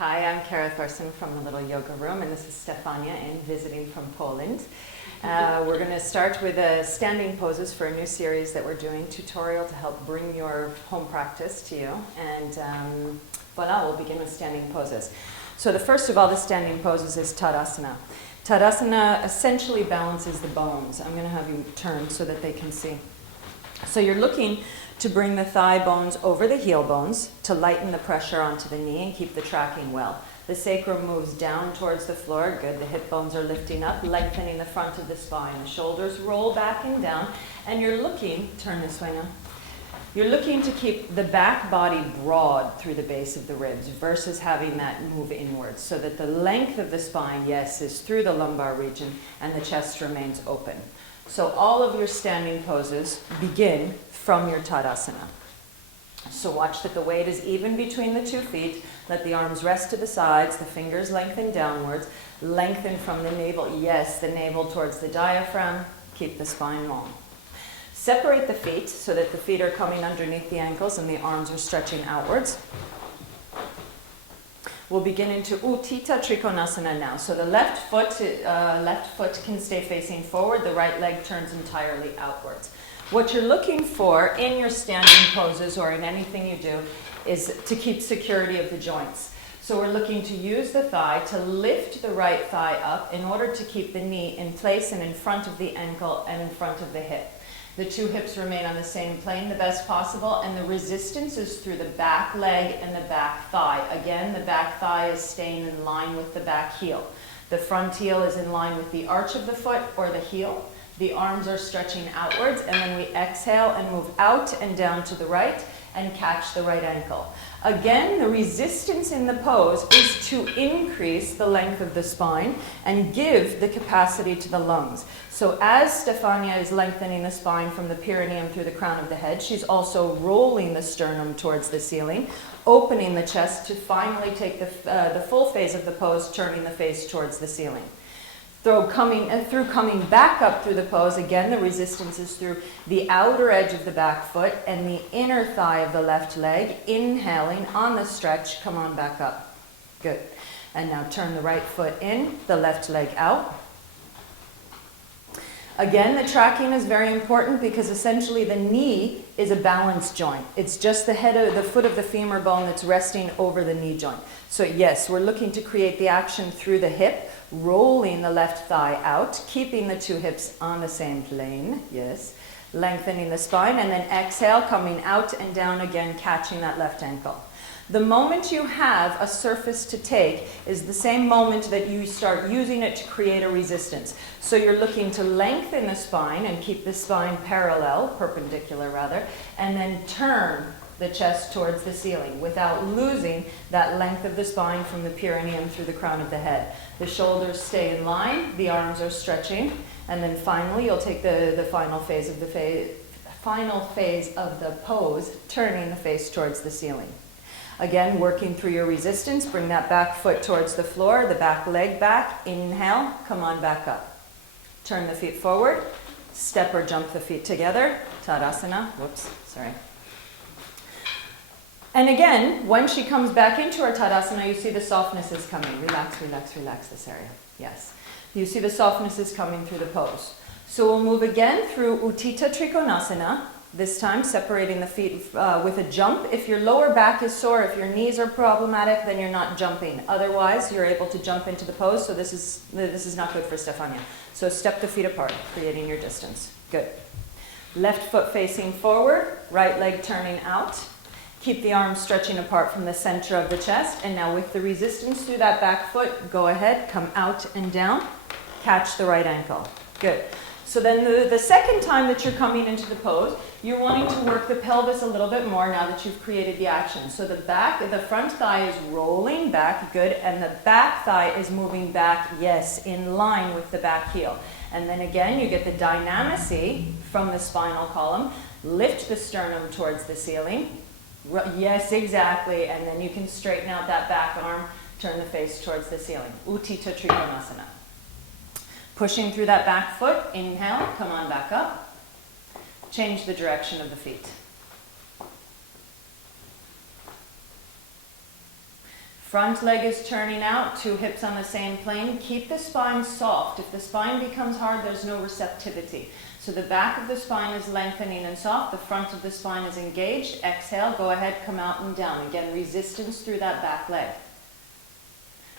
Hi, I'm Thorsen from the Little Yoga Room, and this is Stefania and visiting from Poland. We're going to start with standing poses for a new series that we're doing, tutorial to help bring your home practice to you. And voila, we'll begin with standing poses. So the first of all the standing poses is Tadasana. Tadasana essentially balances the bones. I'm going to have you turn so that they can see. So you're looking to bring the thigh bones over the heel bones to lighten the pressure onto the knee and keep the tracking well. The sacrum moves down towards the floor. Good. The hip bones are lifting up, lengthening the front of the spine. The shoulders roll back and down. And you're looking, turn this way now. You're looking to keep the back body broad through the base of the ribs versus having that move inwards, so that the length of the spine, yes, is through the lumbar region and the chest remains open. So all of your standing poses begin from your Tadasana. So watch that the weight is even between the 2 feet. Let the arms rest to the sides, the fingers lengthen downwards, lengthen from the navel. Yes, the navel towards the diaphragm. Keep the spine long. Separate the feet so that the feet are coming underneath the ankles and the arms are stretching outwards. We'll begin into Uttita Trikonasana now. So the left foot can stay facing forward. The right leg turns entirely outwards. What you're looking for in your standing poses or in anything you do is to keep security of the joints. So we're looking to use the thigh to lift the right thigh up in order to keep the knee in place and in front of the ankle and in front of the hip. The 2 hips remain on the same plane the best possible, and the resistance is through the back leg and the back thigh. Again, the back thigh is staying in line with the back heel. The front heel is in line with the arch of the foot or the heel. The arms are stretching outwards, and then we exhale and move out and down to the right and catch the right ankle. Again, the resistance in the pose is to increase the length of the spine and give the capacity to the lungs. So as Stefania is lengthening the spine from the perineum through the crown of the head, she's also rolling the sternum towards the ceiling, opening the chest to finally take the full phase of the pose, turning the face towards the ceiling. Through coming back up through the pose, again the resistance is through the outer edge of the back foot and the inner thigh of the left leg. Inhaling on the stretch, come on back up. Good. And now turn the right foot in, the left leg out. Again, the tracking is very important because essentially the knee is a balance joint. It's just the foot of the femur bone that's resting over the knee joint. So yes, we're looking to create the action through the hip, rolling the left thigh out, keeping the 2 hips on the same plane, yes, lengthening the spine, and then exhale, coming out and down again, catching that left ankle. The moment you have a surface to take is the same moment that you start using it to create a resistance. So you're looking to lengthen the spine and keep the spine perpendicular rather, and then turn the chest towards the ceiling without losing that length of the spine from the perineum through the crown of the head. The shoulders stay in line, the arms are stretching, and then finally you'll take the final phase of the pose, turning the face towards the ceiling. Again, working through your resistance, bring that back foot towards the floor, the back leg back, inhale, come on back up. Turn the feet forward, step or jump the feet together, Tadasana, And again, when she comes back into her Tadasana, you see the softness is coming. Relax, relax, relax this area. Yes. You see the softness is coming through the pose. So we'll move again through Uttita Trikonasana, this time separating the feet with a jump. If your lower back is sore, if your knees are problematic, then you're not jumping. Otherwise, you're able to jump into the pose, so this is not good for Stefania. So step the feet apart, creating your distance. Good. Left foot facing forward, right leg turning out. Keep the arms stretching apart from the center of the chest. And now with the resistance through that back foot, go ahead, come out and down. Catch the right ankle. Good. So then the second time that you're coming into the pose, you're wanting to work the pelvis a little bit more now that you've created the action. So the front thigh is rolling back, good, and the back thigh is moving back, yes, in line with the back heel. And then again, you get the dynamicy from the spinal column. Lift the sternum towards the ceiling. Yes, exactly. And then you can straighten out that back arm, turn the face towards the ceiling. Uttita Trikonasana. Pushing through that back foot, inhale, come on back up. Change the direction of the feet. Front leg is turning out, 2 hips on the same plane. Keep the spine soft. If the spine becomes hard, there's no receptivity. So the back of the spine is lengthening and soft. The front of the spine is engaged. Exhale, go ahead, come out and down. Again, resistance through that back leg.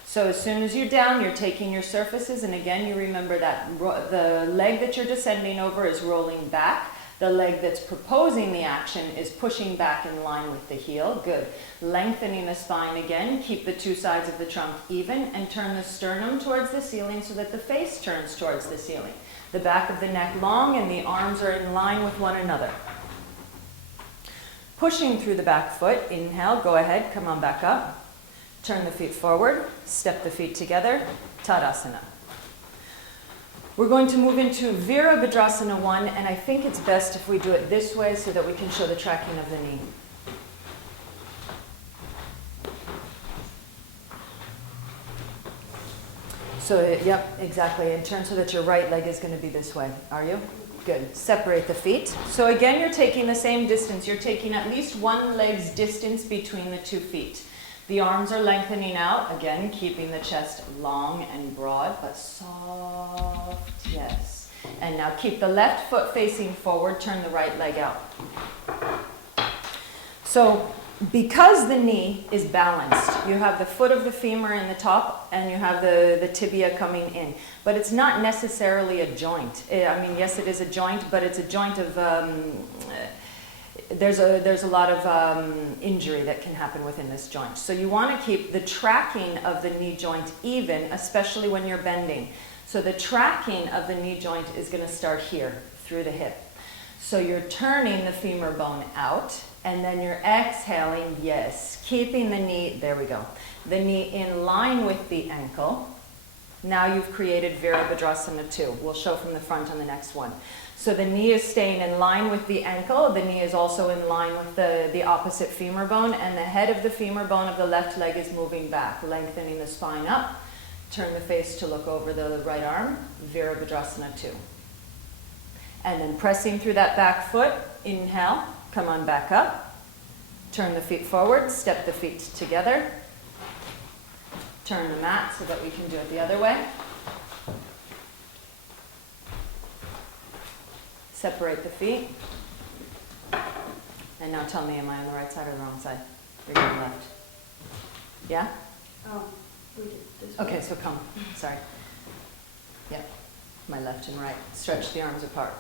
So as soon as you're down, you're taking your surfaces, and again, you remember that the leg that you're descending over is rolling back. The leg that's proposing the action is pushing back in line with the heel. Good. Lengthening the spine again. Keep the 2 sides of the trunk even and turn the sternum towards the ceiling so that the face turns towards the ceiling. The back of the neck long and the arms are in line with one another. Pushing through the back foot. Inhale, go ahead, come on back up. Turn the feet forward, step the feet together, Tadasana. We're going to move into Virabhadrasana 1, and I think it's best if we do it this way so that we can show the tracking of the knee. So, yep, exactly. And turn so that your right leg is going to be this way. Are you? Good. Separate the feet. So again, you're taking the same distance. You're taking at least 1 leg's distance between the 2 feet. The arms are lengthening out, again, keeping the chest long and broad, but soft, yes. And now keep the left foot facing forward, turn the right leg out. So, because the knee is balanced, you have the foot of the femur in the top and you have the tibia coming in. But it's not necessarily a joint. I mean, yes, it is a joint, but it's a joint of... There's a lot of injury that can happen within this joint. So you want to keep the tracking of the knee joint even, especially when you're bending. So the tracking of the knee joint is going to start here, through the hip. So you're turning the femur bone out, and then you're exhaling, yes, keeping the knee, there we go, the knee in line with the ankle. Now you've created Virabhadrasana 2. We'll show from the front on the next one. So the knee is staying in line with the ankle. The knee is also in line with the opposite femur bone, and the head of the femur bone of the left leg is moving back, lengthening the spine up. Turn the face to look over the right arm, Virabhadrasana 2. And then pressing through that back foot, inhale, come on back up. Turn the feet forward, step the feet together. Turn the mat so that we can do it the other way. Separate the feet. And now tell me, am I on the right side or the wrong side? You're going left. Yeah? We did this way. Okay, so come. Sorry. Yeah, my left and right. Stretch the arms apart.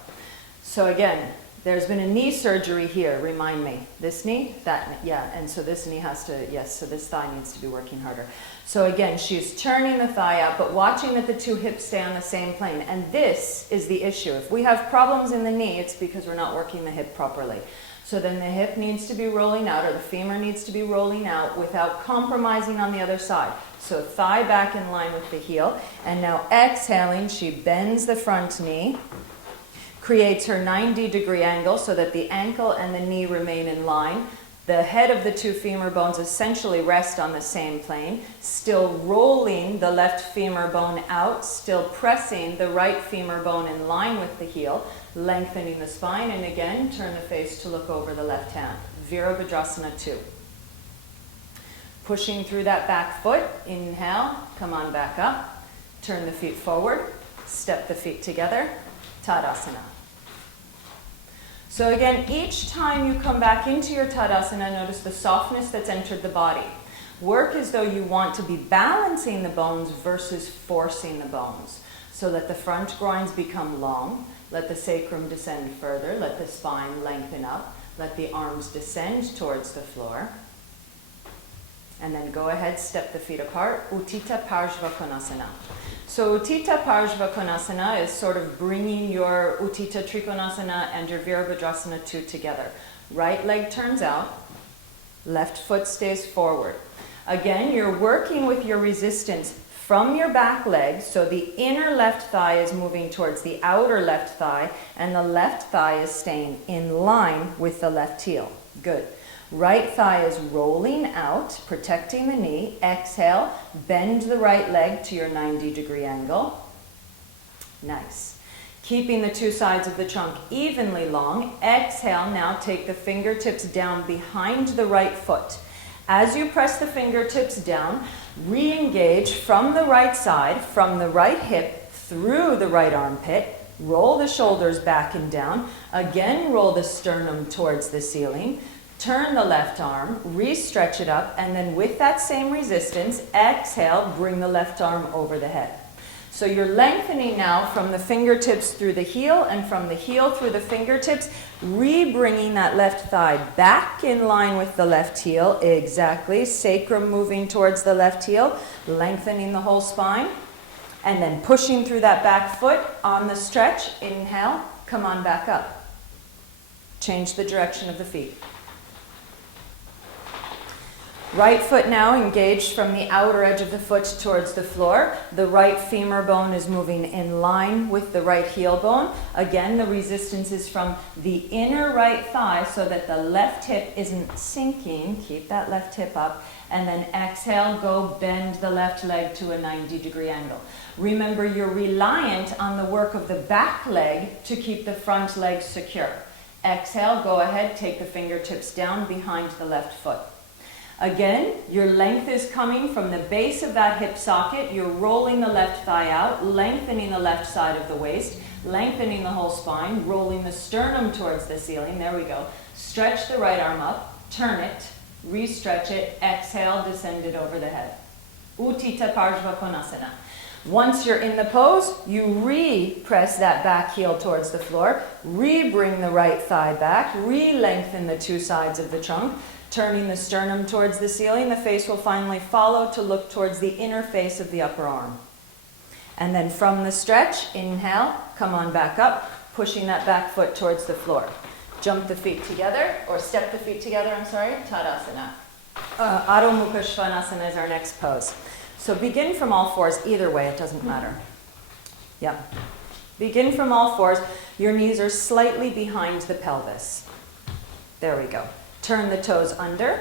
So again, there's been a knee surgery here, remind me. This knee, that knee, yeah, and so this knee has to, yes, so this thigh needs to be working harder. So again, she's turning the thigh out, but watching that the 2 hips stay on the same plane. And this is the issue. If we have problems in the knee, it's because we're not working the hip properly. So then the hip needs to be rolling out, or the femur needs to be rolling out without compromising on the other side. So thigh back in line with the heel. And now exhaling, she bends the front knee, creates her 90-degree angle so that the ankle and the knee remain in line. The head of the 2 femur bones essentially rest on the same plane, still rolling the left femur bone out, still pressing the right femur bone in line with the heel, lengthening the spine, and again, turn the face to look over the left hand. Virabhadrasana 2. Pushing through that back foot, inhale, come on back up, turn the feet forward, step the feet together, Tadasana. So again, each time you come back into your Tadasana, notice the softness that's entered the body. Work as though you want to be balancing the bones versus forcing the bones. So let the front groins become long, let the sacrum descend further, let the spine lengthen up, let the arms descend towards the floor. And then go ahead, step the feet apart, Uttita Parshvakonasana. So Uttita Parshvakonasana is sort of bringing your Uttita Trikonasana and your Virabhadrasana 2 together. Right leg turns out, left foot stays forward. Again, you're working with your resistance from your back leg, so the inner left thigh is moving towards the outer left thigh, and the left thigh is staying in line with the left heel. Good. Right thigh is rolling out, protecting the knee. Exhale, bend the right leg to your 90-degree angle. Nice. Keeping the 2 sides of the trunk evenly long. Exhale, now take the fingertips down behind the right foot. As you press the fingertips down, re-engage from the right side, from the right hip through the right armpit. Roll the shoulders back and down. Again, roll the sternum towards the ceiling. Turn the left arm, re-stretch it up, and then with that same resistance, exhale, bring the left arm over the head. So you're lengthening now from the fingertips through the heel and from the heel through the fingertips, re-bringing that left thigh back in line with the left heel. Exactly. Sacrum moving towards the left heel, lengthening the whole spine. And then pushing through that back foot on the stretch. Inhale, come on back up. Change the direction of the feet. Right foot now engaged from the outer edge of the foot towards the floor. The right femur bone is moving in line with the right heel bone. Again, the resistance is from the inner right thigh so that the left hip isn't sinking. Keep that left hip up. And then exhale, go bend the left leg to a 90-degree angle. Remember, you're reliant on the work of the back leg to keep the front leg secure. Exhale, go ahead, take the fingertips down behind the left foot. Again, your length is coming from the base of that hip socket. You're rolling the left thigh out, lengthening the left side of the waist, lengthening the whole spine, rolling the sternum towards the ceiling. There we go. Stretch the right arm up, turn it, re-stretch it, exhale, descend it over the head. Utthita Parshva Konasana. Once you're in the pose, you re-press that back heel towards the floor, re-bring the right thigh back, re-lengthen the two sides of the trunk, turning the sternum towards the ceiling. The face will finally follow to look towards the inner face of the upper arm. And then from the stretch, inhale, come on back up, pushing that back foot towards the floor. Jump the feet together, or step the feet together, Tadasana. Adho Mukha Svanasana is our next pose. So begin from all fours, either way, it doesn't matter. Yeah. Begin from all fours. Your knees are slightly behind the pelvis. There we go. Turn the toes under.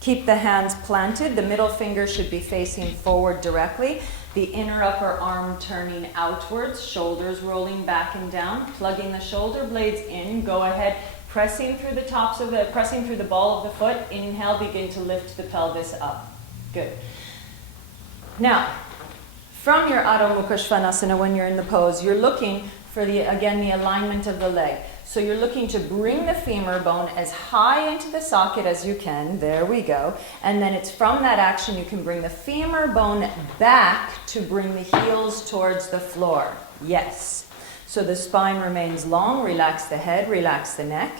Keep the hands planted. The middle finger should be facing forward directly. The inner upper arm turning outwards, shoulders rolling back and down, plugging the shoulder blades in. Go ahead, pressing through the ball of the foot. Inhale, begin to lift the pelvis up. Good. Now, from your Adho Mukha Svanasana, when you're in the pose, you're looking for the alignment of the leg. So you're looking to bring the femur bone as high into the socket as you can. There we go. And then it's from that action you can bring the femur bone back to bring the heels towards the floor. Yes. So the spine remains long. Relax the head, relax the neck.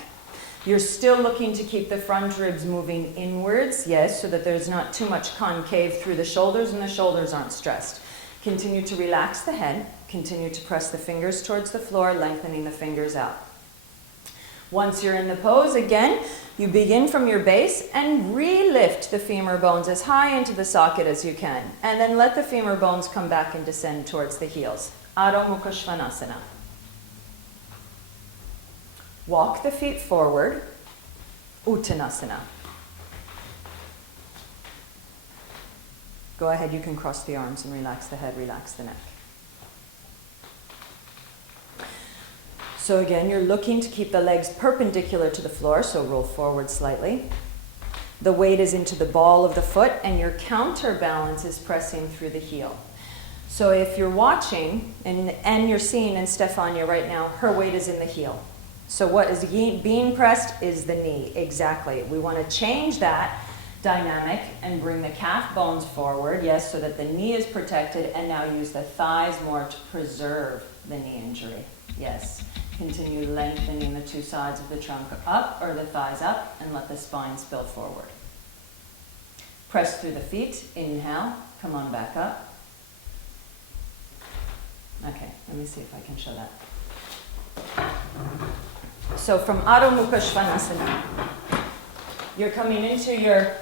You're still looking to keep the front ribs moving inwards, yes, so that there's not too much concave through the shoulders and the shoulders aren't stressed. Continue to relax the head. Continue to press the fingers towards the floor, lengthening the fingers out. Once you're in the pose, again, you begin from your base and re-lift the femur bones as high into the socket as you can. And then let the femur bones come back and descend towards the heels. Adho Mukha Svanasana. Walk the feet forward. Uttanasana. Go ahead, you can cross the arms and relax the head, relax the neck. So again, you're looking to keep the legs perpendicular to the floor, so roll forward slightly. The weight is into the ball of the foot, and your counterbalance is pressing through the heel. So if you're watching, and you're seeing in Stefania right now, her weight is in the heel. So what is being pressed is the knee, exactly. We want to change that dynamic and bring the calf bones forward, yes, so that the knee is protected, and now use the thighs more to preserve the knee injury, yes. Continue lengthening the two sides of the trunk up, or the thighs up, and let the spine spill forward. Press through the feet, inhale, come on back up. Okay, let me see if I can show that. So from Adho Mukha Svanasana, you're coming into your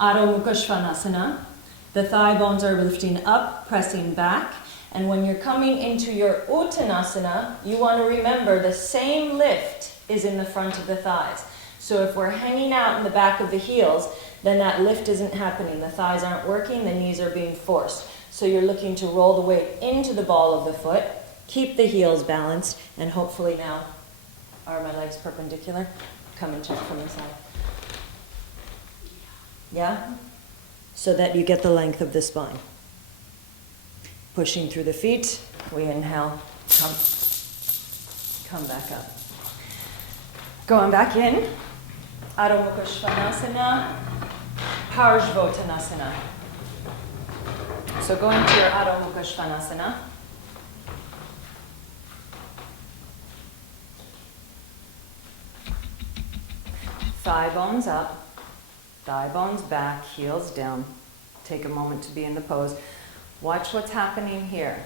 Adho Mukha Svanasana. The thigh bones are lifting up, pressing back. And when you're coming into your Uttanasana, you want to remember the same lift is in the front of the thighs. So if we're hanging out in the back of the heels, then that lift isn't happening. The thighs aren't working, the knees are being forced. So you're looking to roll the weight into the ball of the foot, keep the heels balanced, and hopefully now, are my legs perpendicular? Come and check from the side. Yeah? So that you get the length of the spine. Pushing through the feet, we inhale, come back up. Going back in, Adho Mukha Svanasana, Parshvottanasana. So going to your Adho Mukha Svanasana. Thigh bones up, thigh bones back, heels down. Take a moment to be in the pose. Watch what's happening here.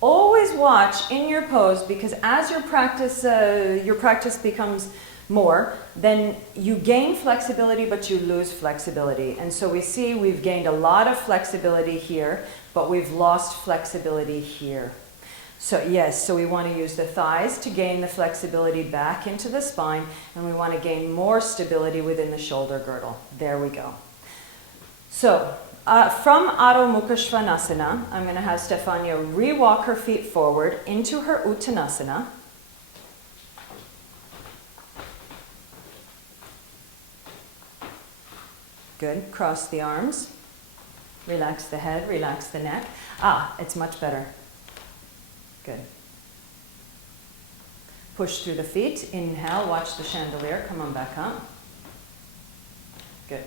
Always watch in your pose, because as your practice becomes more, then you gain flexibility, but you lose flexibility. And so we see we've gained a lot of flexibility here, but we've lost flexibility here. So yes, so we want to use the thighs to gain the flexibility back into the spine, and we want to gain more stability within the shoulder girdle. There we go. So from Adho Mukha Svanasana, I'm going to have Stefania re-walk her feet forward into her Uttanasana. Good. Cross the arms. Relax the head, relax the neck. It's much better. Good. Push through the feet. Inhale, watch the chandelier. Come on back up. Good.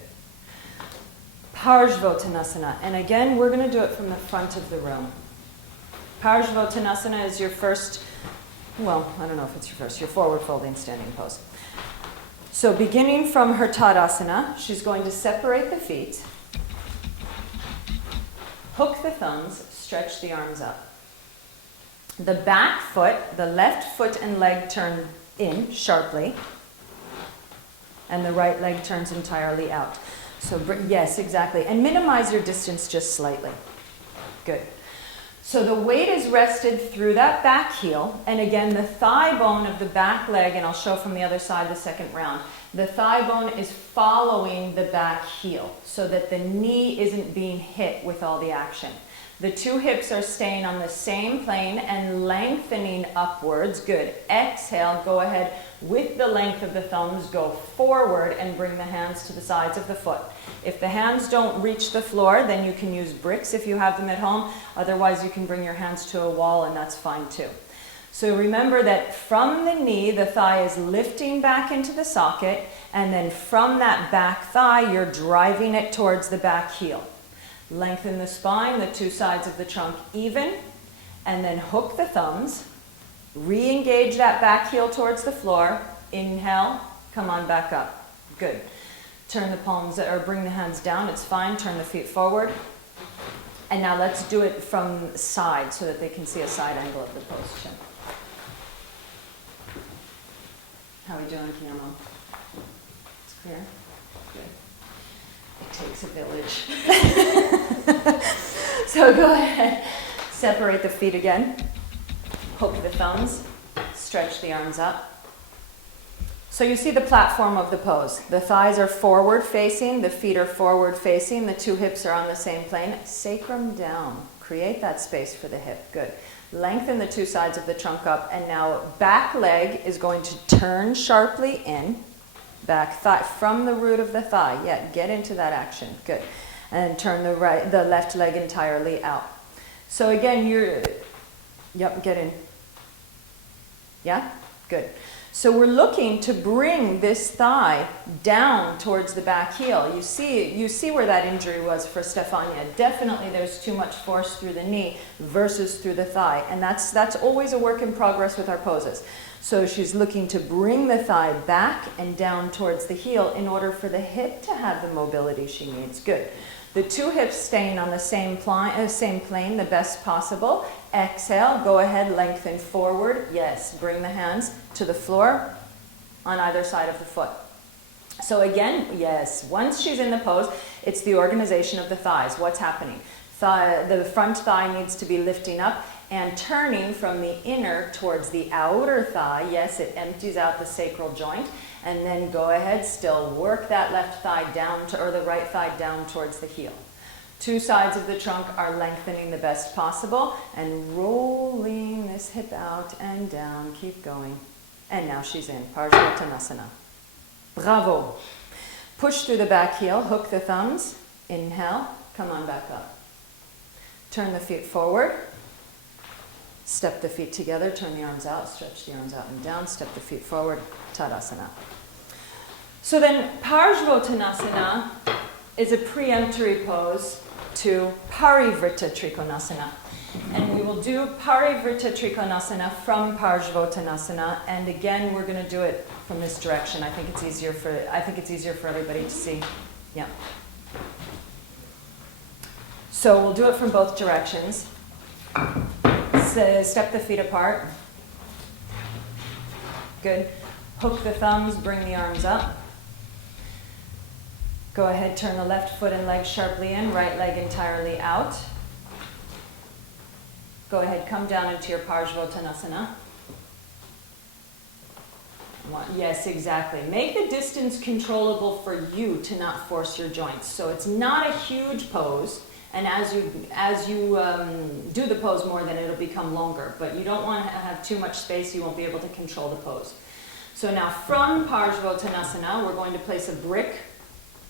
Parshvottanasana. And again, we're going to do it from the front of the room. Parshvottanasana is your first, well, I don't know if it's your first, your forward folding standing pose. So beginning from her Tadasana, she's going to separate the feet, hook the thumbs, stretch the arms up. The back foot, the left foot and leg turn in sharply, and the right leg turns entirely out. So yes, exactly. And minimize your distance just slightly. Good. So the weight is rested through that back heel, and again the thigh bone of the back leg, and I'll show from the other side the second round. The thigh bone is following the back heel so that the knee isn't being hit with all the action. The two hips are staying on the same plane and lengthening upwards. Good. Exhale, go ahead with the length of the thumbs, go forward and bring the hands to the sides of the foot. If the hands don't reach the floor, then you can use bricks if you have them at home. Otherwise, you can bring your hands to a wall, and that's fine too. So remember that from the knee, the thigh is lifting back into the socket, and then from that back thigh, you're driving it towards the back heel. Lengthen the spine, the two sides of the trunk even, and then hook the thumbs. Re-engage that back heel towards the floor. Inhale, come on back up. Good. Turn the palms, or bring the hands down, it's fine. Turn the feet forward. And now let's do it from side so that they can see a side angle of the pose. Chin. How are we doing, Guillermo? It's clear? Good. It takes a village. So go ahead. Separate the feet again. Hook the thumbs. Stretch the arms up. So you see the platform of the pose. The thighs are forward facing, the feet are forward facing, the two hips are on the same plane. Sacrum down. Create that space for the hip. Good. Lengthen the two sides of the trunk up, and now back leg is going to turn sharply in. Back thigh from the root of the thigh. Yeah, get into that action. Good. And turn the left leg entirely out. So again, get in. Yeah? Good. So we're looking to bring this thigh down towards the back heel. You see where that injury was for Stefania. Definitely there's too much force through the knee versus through the thigh. And that's always a work in progress with our poses. So she's looking to bring the thigh back and down towards the heel in order for the hip to have the mobility she needs. Good. The two hips staying on the same plane the best possible. Exhale, go ahead, lengthen forward. Yes, bring the hands to the floor on either side of the foot. So again, yes, once she's in the pose, it's the organization of the thighs. What's happening? The front thigh needs to be lifting up and turning from the inner towards the outer thigh. Yes, it empties out the sacral joint. And then go ahead, still work that left thigh down, or the right thigh down towards the heel. Two sides of the trunk are lengthening the best possible, and rolling this hip out and down. Keep going. And now she's in Parshvottanasana. Bravo. Push through the back heel, hook the thumbs, inhale, come on back up. Turn the feet forward, step the feet together, turn the arms out, stretch the arms out and down, step the feet forward, Tadasana. So then Parsvottanasana is a preemptory pose to Parivrtta Trikonasana. And we will do Parivrtta Trikonasana from Parsvottanasana, and again we're going to do it from this direction. I think it's easier for everybody to see. Yeah. So we'll do it from both directions. So step the feet apart. Good. Hook the thumbs, bring the arms up. Go ahead, turn the left foot and leg sharply in, right leg entirely out. Go ahead, come down into your Parsvottanasana. Yes, exactly. Make the distance controllable for you to not force your joints. So it's not a huge pose, and as you do the pose more, then it'll become longer. But you don't want to have too much space, you won't be able to control the pose. So now from Parsvottanasana, we're going to place a brick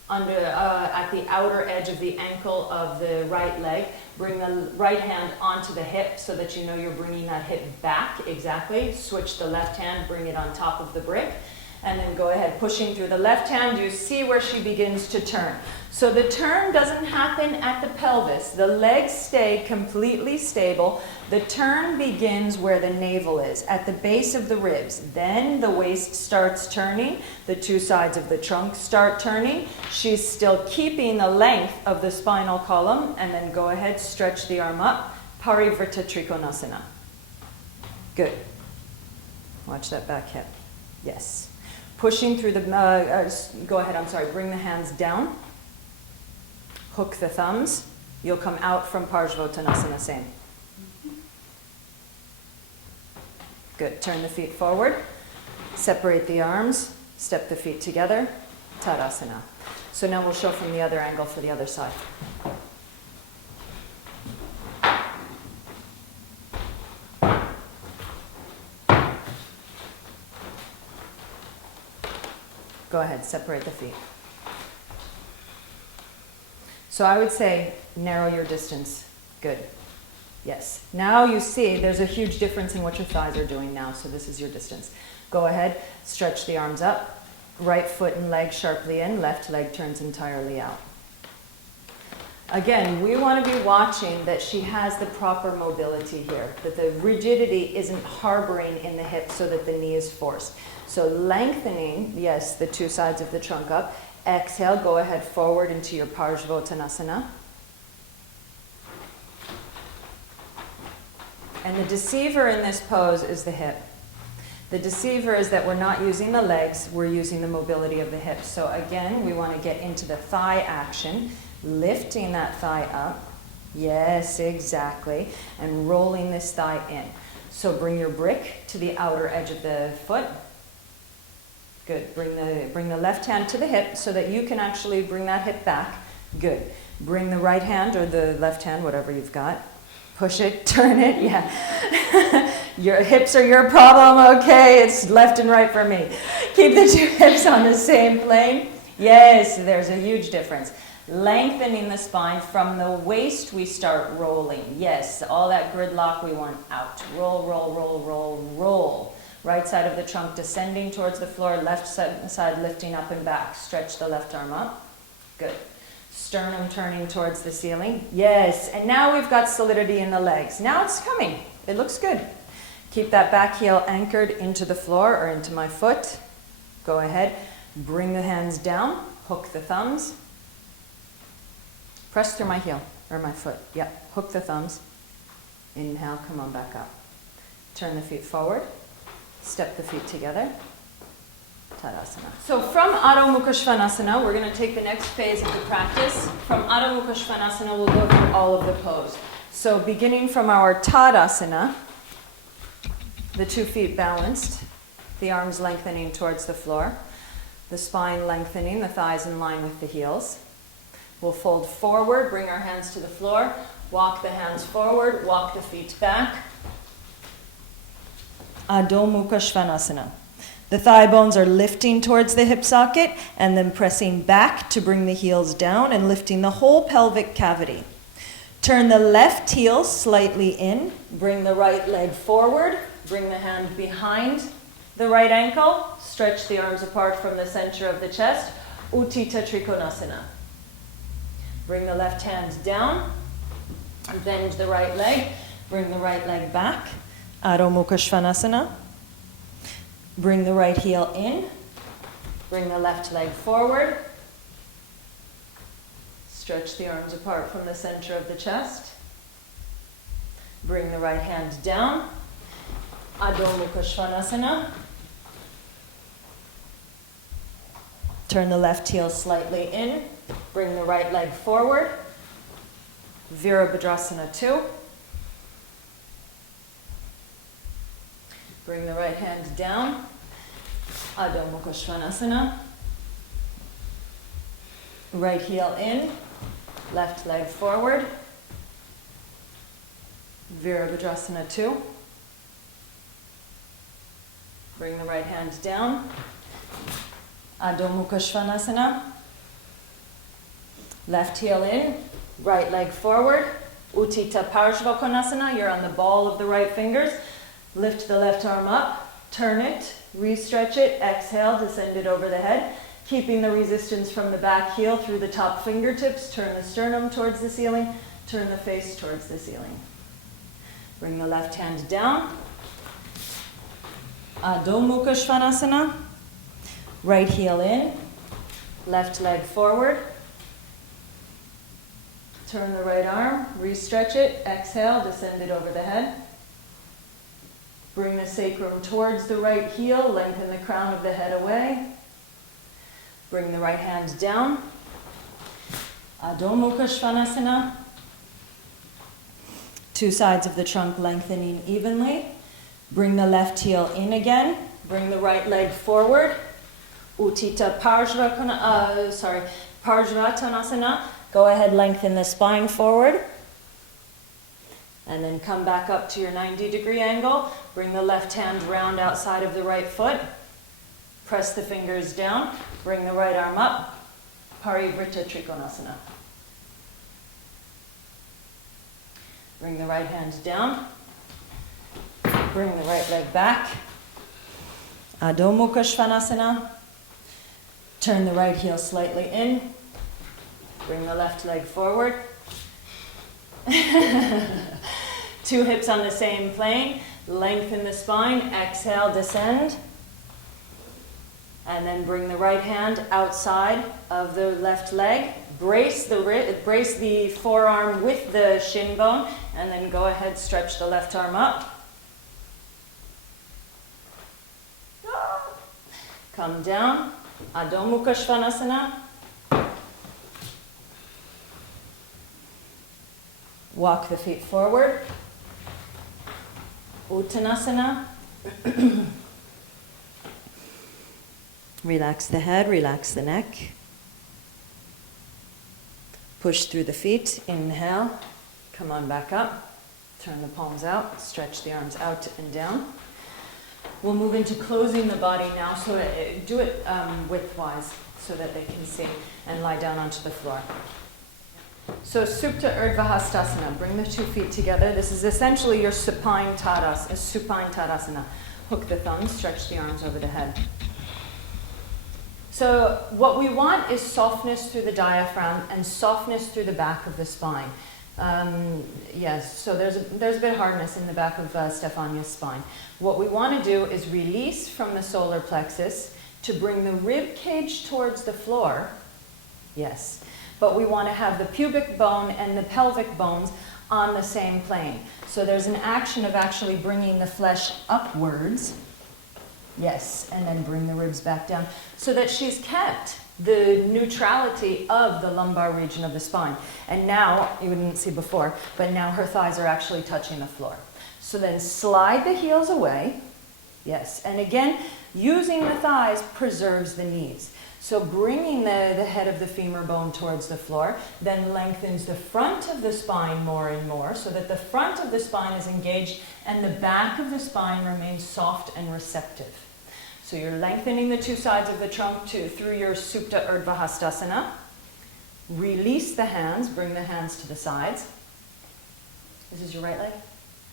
under, at the outer edge of the ankle of the right leg. Bring the right hand onto the hip so that you know you're bringing that hip back, exactly. Switch the left hand, bring it on top of the brick. And then go ahead, pushing through the left hand. You see where she begins to turn. So the turn doesn't happen at the pelvis. The legs stay completely stable. The turn begins where the navel is, at the base of the ribs. Then the waist starts turning. The two sides of the trunk start turning. She's still keeping the length of the spinal column. And then go ahead, stretch the arm up. Parivrtta Trikonasana. Good. Watch that back hip. Yes. Pushing through the, go ahead, I'm sorry, bring the hands down. Hook the thumbs. You'll come out from Parsvottanasana, same. Good, turn the feet forward. Separate the arms, step the feet together, Tadasana. So now we'll show from the other angle for the other side. Go ahead, separate the feet. So I would say narrow your distance. Good. Yes. Now you see there's a huge difference in what your thighs are doing now, so this is your distance. Go ahead, stretch the arms up. Right foot and leg sharply in, left leg turns entirely out. Again, we want to be watching that she has the proper mobility here, that the rigidity isn't harboring in the hip so that the knee is forced. So lengthening, yes, the two sides of the trunk up. Exhale, go ahead forward into your Parsvottanasana. And the deceiver in this pose is the hip. The deceiver is that we're not using the legs, we're using the mobility of the hips. So again, we want to get into the thigh action, lifting that thigh up. Yes, exactly. And rolling this thigh in. So bring your brick to the outer edge of the foot. Good. Bring the left hand to the hip so that you can actually bring that hip back. Good. Bring the right hand or the left hand, whatever you've got. Push it, turn it, yeah. Your hips are your problem, okay, it's left and right for me. Keep the two hips on the same plane. Yes, there's a huge difference. Lengthening the spine from the waist, we start rolling. Yes, all that gridlock we want out. Roll, roll, roll, roll, roll. Right side of the trunk descending towards the floor, left side lifting up and back. Stretch the left arm up. Good. Sternum turning towards the ceiling. Yes, and now we've got solidity in the legs. Now it's coming. It looks good. Keep that back heel anchored into the floor or into my foot. Go ahead. Bring the hands down. Hook the thumbs. Press through my heel or my foot. Yep. Hook the thumbs. Inhale, come on back up. Turn the feet forward. Step the feet together. Tadasana. So from Adho Mukha Svanasana, we're going to take the next phase of the practice. From Adho Mukha Svanasana, we'll go through all of the pose. So beginning from our Tadasana, the 2 feet balanced, the arms lengthening towards the floor, the spine lengthening, the thighs in line with the heels. We'll fold forward, bring our hands to the floor, walk the hands forward, walk the feet back. Adho Mukha Svanasana. The thigh bones are lifting towards the hip socket and then pressing back to bring the heels down and lifting the whole pelvic cavity. Turn the left heel slightly in, bring the right leg forward, bring the hand behind the right ankle, stretch the arms apart from the center of the chest, Utthita Trikonasana. Bring the left hand down, bend the right leg, bring the right leg back, Adho Mukha Svanasana. Bring the right heel in, bring the left leg forward, stretch the arms apart from the center of the chest, bring the right hand down, Adho Mukha Svanasana. Turn the left heel slightly in, bring the right leg forward, Virabhadrasana 2. Bring the right hand down, Adho Mukha Svanasana. Right heel in, left leg forward, Virabhadrasana 2. Bring the right hand down, Adho Mukha Svanasana. Left heel in, right leg forward, Utthita Parshvakonasana. You're on the ball of the right fingers. Lift the left arm up, turn it, re-stretch it, exhale, descend it over the head. Keeping the resistance from the back heel through the top fingertips, turn the sternum towards the ceiling, turn the face towards the ceiling. Bring the left hand down, Adho Mukha Svanasana. Right heel in, left leg forward. Turn the right arm, re-stretch it, exhale, descend it over the head. Bring the sacrum towards the right heel, lengthen the crown of the head away. Bring the right hand down, Adho Mukha Svanasana. Two sides of the trunk lengthening evenly. Bring the left heel in again. Bring the right leg forward. Utthita Parshvatanasana. Go ahead, lengthen the spine forward. And then come back up to your 90-degree angle. Bring the left hand round outside of the right foot. Press the fingers down. Bring the right arm up. Parivrtta Trikonasana. Bring the right hand down. Bring the right leg back. Adho Mukha Svanasana. Turn the right heel slightly in. Bring the left leg forward. Two hips on the same plane. Lengthen the spine. Exhale, descend. And then bring the right hand outside of the left leg. Brace the forearm with the shin bone. And then go ahead, stretch the left arm up. Come down. Adho Mukha Svanasana. Walk the feet forward. Uttanasana. Relax the head, relax the neck. Push through the feet. Inhale. Come on back up. Turn the palms out. Stretch the arms out and down. We'll move into closing the body now. So do it widthwise so that they can see. And lie down onto the floor. So Supta Urdhva Hastasana. Bring the 2 feet together. This is essentially your supine Tadasana. Hook the thumbs. Stretch the arms over the head. So what we want is softness through the diaphragm and softness through the back of the spine. Yes, so there's a bit of hardness in the back of Stefania's spine. What we want to do is release from the solar plexus to bring the rib cage towards the floor. Yes, but we want to have the pubic bone and the pelvic bones on the same plane. So there's an action of actually bringing the flesh upwards. Yes, and then bring the ribs back down so that she's kept the neutrality of the lumbar region of the spine. And now, you didn't see before, but now her thighs are actually touching the floor. So then slide the heels away. Yes, and again, using the thighs preserves the knees. So bringing the head of the femur bone towards the floor then lengthens the front of the spine more and more so that the front of the spine is engaged and the back of the spine remains soft and receptive. So you're lengthening the two sides of the trunk through your Supta Urdhva Hastasana. Release the hands, bring the hands to the sides. This is your right leg?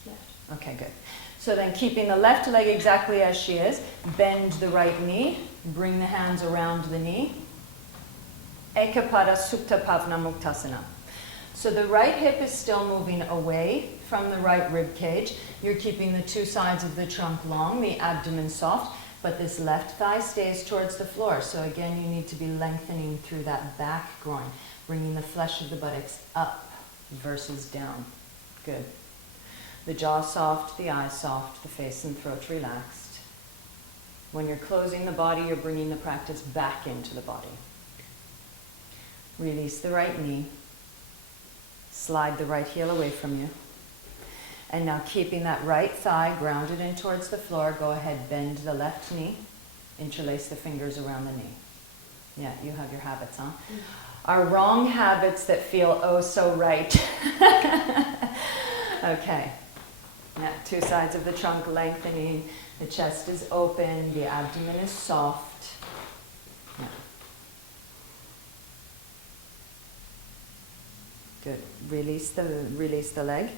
Yes. Okay, good. So then keeping the left leg exactly as she is, bend the right knee, bring the hands around the knee. Ekapada Supta Pavna Muktasana. So the right hip is still moving away from the right rib cage. You're keeping the two sides of the trunk long, the abdomen soft, but this left thigh stays towards the floor. So again, you need to be lengthening through that back groin, bringing the flesh of the buttocks up versus down. Good. The jaw soft, the eyes soft, the face and throat relaxed. When you're closing the body, you're bringing the practice back into the body. Release the right knee. Slide the right heel away from you. And now keeping that right thigh grounded in towards the floor, go ahead, bend the left knee. Interlace the fingers around the knee. Yeah, you have your habits, huh? Our wrong habits that feel oh so right. Okay. Now, two sides of the trunk lengthening. The chest is open. The abdomen is soft. Yeah. Good. Release the leg.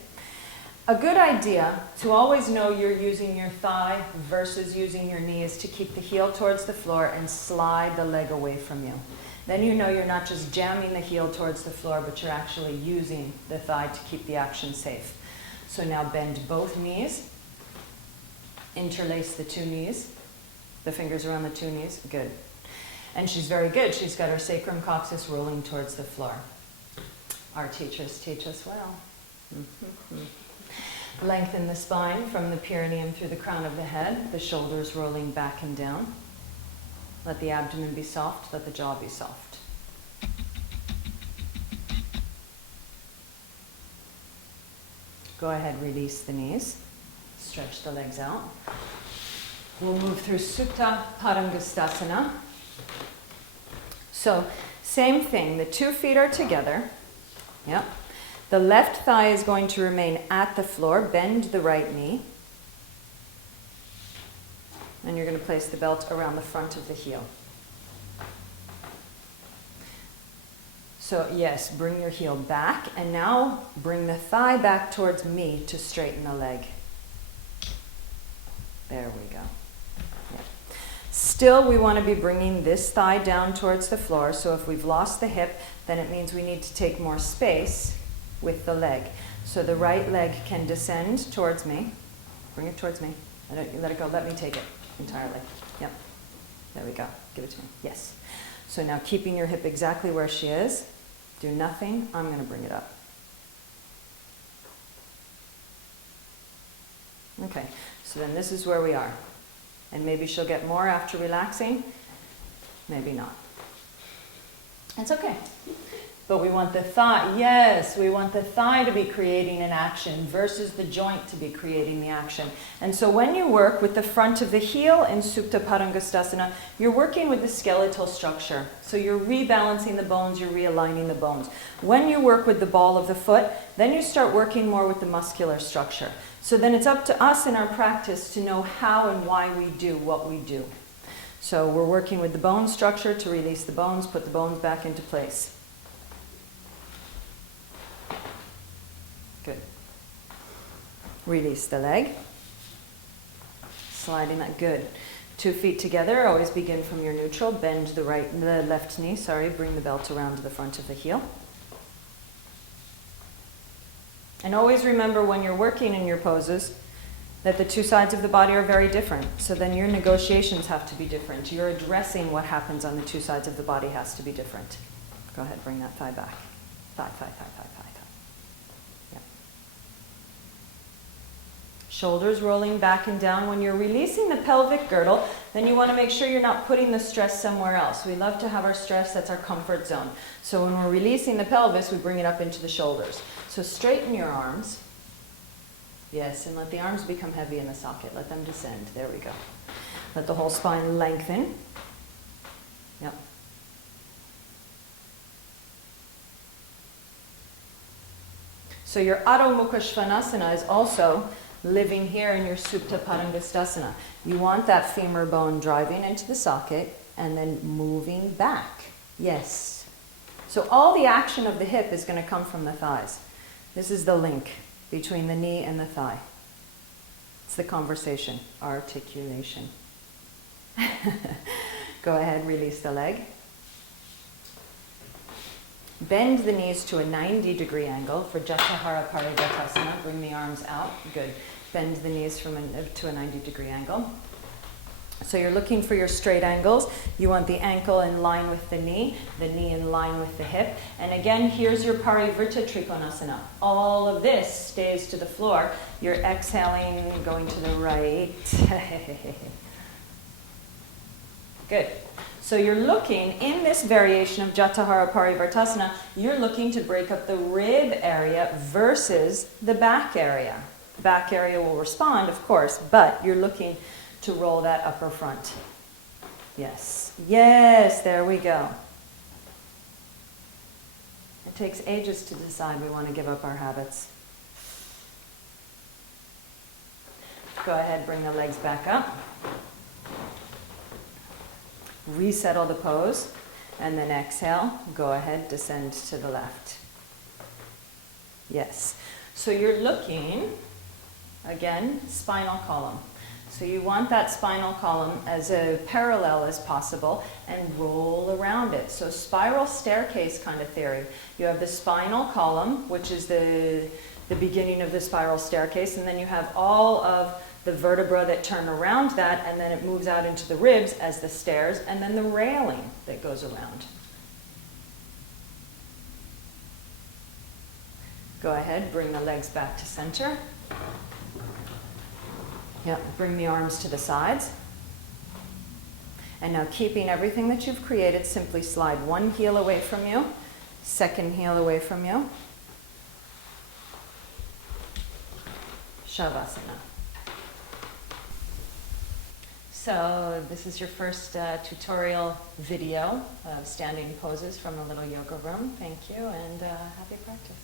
A good idea to always know you're using your thigh versus using your knee is to keep the heel towards the floor and slide the leg away from you. Then you know you're not just jamming the heel towards the floor, but you're actually using the thigh to keep the action safe. So now bend both knees. Interlace the two knees. The fingers around the two knees. Good. And she's very good. She's got her sacrum coccyx rolling towards the floor. Our teachers teach us well. Lengthen the spine from the perineum through the crown of the head, the shoulders rolling back and down. Let the abdomen be soft, let the jaw be soft. Go ahead, release the knees. Stretch the legs out. We'll move through Supta Padangastasana. So, same thing, the 2 feet are together. Yep. The left thigh is going to remain at the floor. Bend the right knee. And you're going to place the belt around the front of the heel. So yes, bring your heel back. And now bring the thigh back towards me to straighten the leg. There we go. Yeah. Still, we want to be bringing this thigh down towards the floor. So if we've lost the hip, then it means we need to take more space with the leg. So the right leg can descend towards me. Bring it towards me. Let it go. Let me take it entirely. Yep. There we go. Give it to me. Yes. So now keeping your hip exactly where she is. Do nothing. I'm going to bring it up. Okay. So then this is where we are. And maybe she'll get more after relaxing. Maybe not. It's okay. But we want the thigh, yes, we want the thigh to be creating an action versus the joint to be creating the action. And so when you work with the front of the heel in Supta Padangastasana, you're working with the skeletal structure. So you're rebalancing the bones, you're realigning the bones. When you work with the ball of the foot, then you start working more with the muscular structure. So then it's up to us in our practice to know how and why we do what we do. So we're working with the bone structure to release the bones, put the bones back into place. Good. Release the leg. Sliding that, good. 2 feet together, always begin from your neutral. Bend the left knee, bring the belt around to the front of the heel. And always remember when you're working in your poses that the two sides of the body are very different. So then your negotiations have to be different. Your addressing what happens on the two sides of the body has to be different. Go ahead, bring that thigh back. Thigh. Yeah. Shoulders rolling back and down. When you're releasing the pelvic girdle, then you want to make sure you're not putting the stress somewhere else. We love to have our stress, that's our comfort zone. So when we're releasing the pelvis, we bring it up into the shoulders. So straighten your arms. Yes, and let the arms become heavy in the socket. Let them descend. There we go. Let the whole spine lengthen. Yep. So your Adho Mukha Svanasana is also living here in your Supta Padangusthasana. You want that femur bone driving into the socket and then moving back. Yes. So all the action of the hip is going to come from the thighs. This is the link between the knee and the thigh. It's the conversation, articulation. Go ahead, release the leg. Bend the knees to a 90-degree angle for Jatahara Parivartasana. Bring the arms out. Good. Bend the knees to a 90-degree angle. So you're looking for your straight angles. You want the ankle in line with the knee in line with the hip. And again, here's your Parivrtta Trikonasana. All of this stays to the floor. You're exhaling, going to the right. Good. So you're looking, in this variation of Jatahara Parivartasana, you're looking to break up the rib area versus the back area. The back area will respond, of course, but you're looking to roll that upper front. Yes. Yes, there we go. It takes ages to decide we want to give up our habits. Go ahead, bring the legs back up. Resettle the pose, and then exhale. Go ahead, descend to the left. Yes. So you're looking, again, spinal column. So you want that spinal column as parallel as possible and roll around it. So spiral staircase kind of theory. You have the spinal column, which is the beginning of the spiral staircase, and then you have all of the vertebra that turn around that, and then it moves out into the ribs as the stairs, and then the railing that goes around. Go ahead, bring the legs back to center. Yep, bring the arms to the sides. And now keeping everything that you've created, simply slide one heel away from you, second heel away from you. Shavasana. So this is your first tutorial video of standing poses from a little yoga room. Thank you, and happy practice.